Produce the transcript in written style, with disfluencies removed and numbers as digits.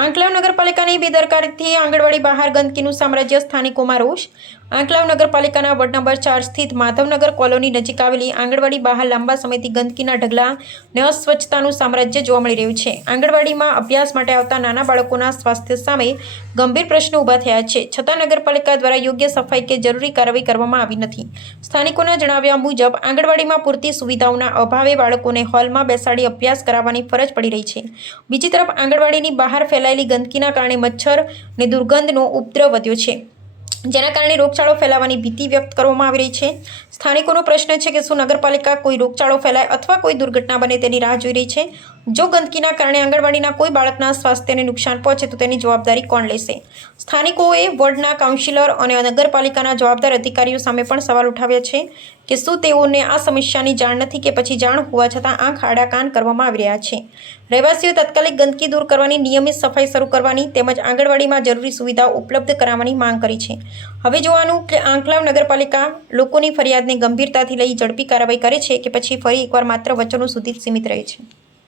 આંકલાવ નગરપાલિકાની બેદરકારીથી આંગણવાડી બહાર ગંદકીનું સામ્રાજ્ય, સ્થાનિકોમાં રોષ। આંકલાવ નગરપાલિકાના વોર્ડ નંબર 4 સ્થિત માધવનગર કોલોની નજીક આવેલી આંગણવાડી બહાર લાંબા સમયથી ગંદકીના ઢગલા અને અસ્વચ્છતાનું સામ્રાજ્ય જોવા મળી રહ્યું છે। આંગણવાડીમાં અભ્યાસ માટે આવતા નાના બાળકોના સ્વાસ્થ્ય સામે ગંભીર પ્રશ્નો ઊભા થયા છે, છતાં નગરપાલિકા દ્વારા યોગ્ય સફાઈ કે જરૂરી કાર્યવાહી કરવામાં આવી નથી। સ્થાનિકોના જણાવ્યા મુજબ આંગણવાડીમાં પૂરતી સુવિધાઓના અભાવે બાળકોને હોલમાં બેસાડી અભ્યાસ કરાવવાની ફરજ પડી રહી છે। બીજી તરફ આંગણવાડીની બહાર ફેલાયેલી ગંદકીના કારણે મચ્છર અને દુર્ગંધનો ઉપદ્રવ વધ્યો છે, જેના કારણે રોગચાળો ફેલાવાની ભીતિ વ્યક્ત કરવામાં આવી રહી છે। સ્થાનિકોનો પ્રશ્ન છે કે શું નગરપાલિકા કોઈ રોગચાળો ફેલાય અથવા કોઈ દુર્ઘટના બને તેની રાહ જોઈ રહી છે? જો ગંદકીના કારણે આંગણવાડીના કોઈ બાળકના સ્વાસ્થ્યને નુકસાન પહોંચે તો તેની જવાબદારી કોણ લેશે? સ્થાનિકોએ વોર્ડના કાઉન્સિલર અને નગરપાલિકાના જવાબદાર અધિકારીઓ સામે પણ સવાલ ઉઠાવ્યા છે કે શું તેઓને આ સમસ્યાની જાણ નથી કે પછી જાણ હોવા છતાં આંખ આડા કાન કરવામાં આવી રહ્યા છે? રહેવાસીઓએ તાત્કાલિક ગંદકી દૂર કરવાની, નિયમિત સફાઈ શરૂ કરવાની તેમજ આંગણવાડીમાં જરૂરી સુવિધાઓ ઉપલબ્ધ કરાવવાની માંગ કરી છે। હવે જોવાનું કે આંકલાવ નગરપાલિકા લોકોની ફરિયાદને ગંભીરતાથી લઈ ઝડપી કાર્યવાહી કરે છે કે પછી ફરી એકવાર માત્ર વચનો સુધી જ સીમિત રહે છે।